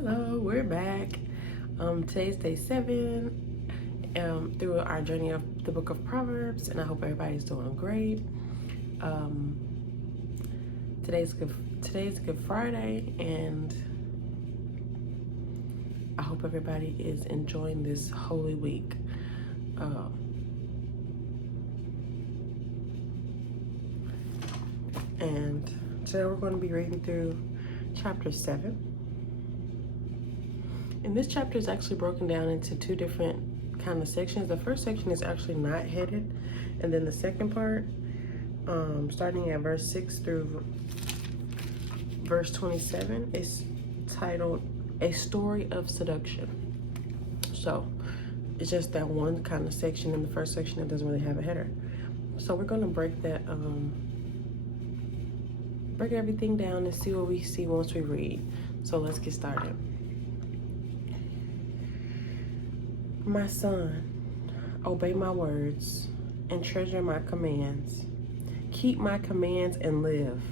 Hello, we're back. Today's day 7 through our journey of the Book of Proverbs, and I hope everybody's doing great. Um, today's Good Friday, and I hope everybody is enjoying this Holy Week. And today we're going to be reading through chapter 7. And this chapter is actually broken down into two different kind of sections. The first section is actually not headed, and then the second part, starting at verse 6 through verse 27, is titled A Story of Seduction. So it's just that one kind of section in the first section that doesn't really have a header. So we're going to break that, break everything down and see what we see once we read. So let's get started. My son, obey my words and treasure my commands. Keep my commands and live,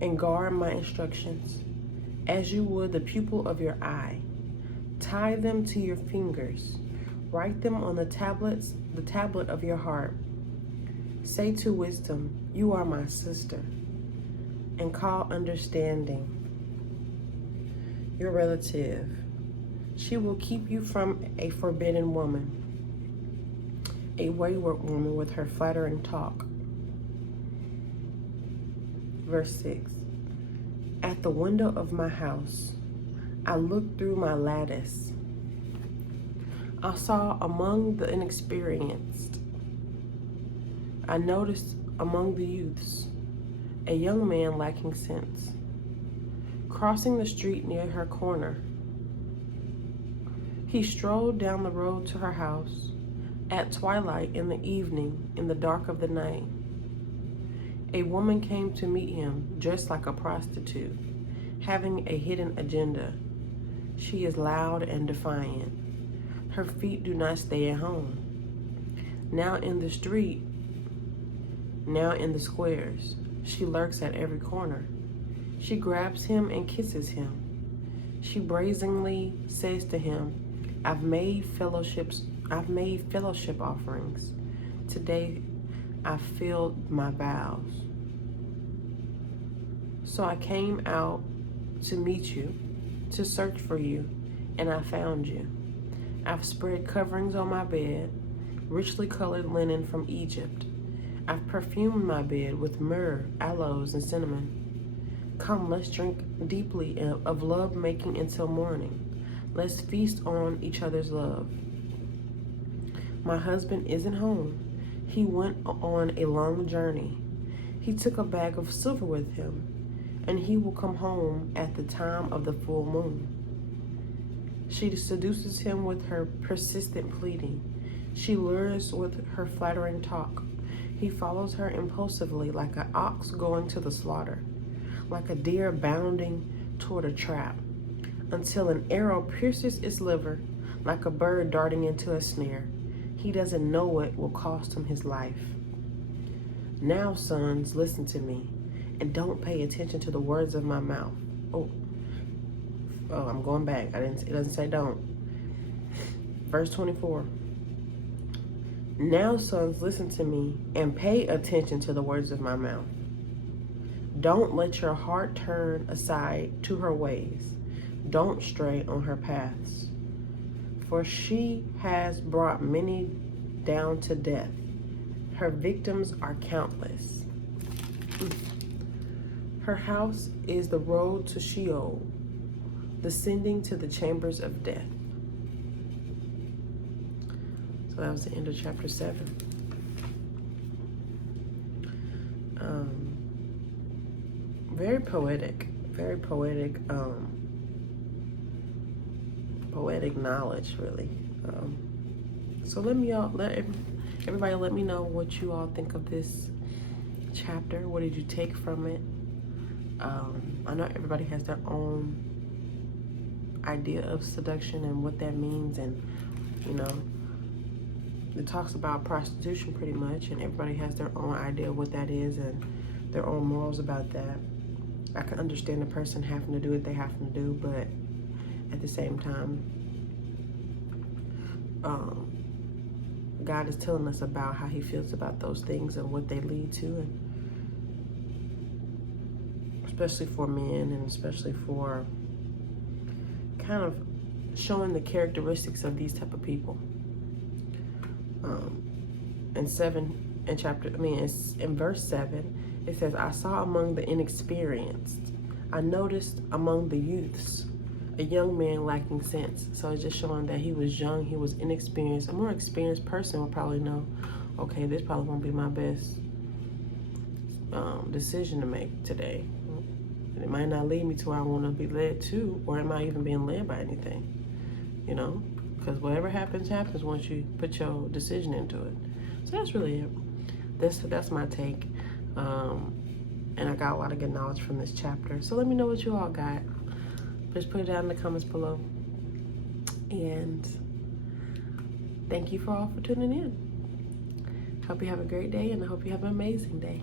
and guard my instructions as you would the pupil of your eye. Tie them to your fingers. Write them on the tablet of your heart. Say to wisdom, you are my sister, and call understanding your relative. She will keep you from a forbidden woman, a wayward woman with her flattering talk. Verse 6. At the window of my house, I looked through my lattice. I saw among the inexperienced, I noticed among the youths, a young man lacking sense. Crossing the street near her corner, he strolled down the road to her house at twilight in the evening, in the dark of the night. A woman came to meet him dressed like a prostitute, having a hidden agenda. She is loud and defiant. Her feet do not stay at home. Now in the street, now in the squares, she lurks at every corner. She grabs him and kisses him. She brazenly says to him, I've made fellowship offerings. Today I filled my vows. So I came out to meet you, to search for you, and I found you. I've spread coverings on my bed, richly colored linen from Egypt. I've perfumed my bed with myrrh, aloes, and cinnamon. Come, let's drink deeply of love making until morning. Let's feast on each other's love. My husband isn't home. He went on a long journey. He took a bag of silver with him, and he will come home at the time of the full moon. She seduces him with her persistent pleading. She lures with her flattering talk. He follows her impulsively like an ox going to the slaughter, like a deer bounding toward a trap, until an arrow pierces its liver, like a bird darting into a snare. He doesn't know it will cost him his life. Now, sons, listen to me, and don't pay attention to the words of my mouth. Oh, I'm going back. It doesn't say don't. Verse 24. Now, sons, listen to me, and pay attention to the words of my mouth. Don't let your heart turn aside to her ways. Don't stray on her paths. For she has brought many down to death. Her victims are countless. Her house is the road to Sheol, descending to the chambers of death. So that was the end of chapter 7. Very poetic, poetic knowledge, really. So everybody let me know what you all think of this chapter. What did you take from it? I know everybody has their own idea of seduction and what that means, and it talks about prostitution pretty much, and everybody has their own idea of what that is and their own morals about that. I can understand the person having to do what they have to do, but at the same time, God is telling us about how he feels about those things and what they lead to, and especially for men, and especially for kind of showing the characteristics of these type of people. In verse 7, it says, I saw among the inexperienced, I noticed among the youths, a young man lacking sense. So it's just showing that he was young, he was inexperienced. A more experienced person would probably know, okay, this probably won't be my best decision to make today. And it might not lead me to where I want to be led to, or am I even being led by anything? You know, because whatever happens, happens once you put your decision into it. So that's really it. That's my take. And I got a lot of good knowledge from this chapter. So let me know what you all got. Just put it down in the comments below. And thank you for all for tuning in. Hope you have a great day, and I hope you have an amazing day.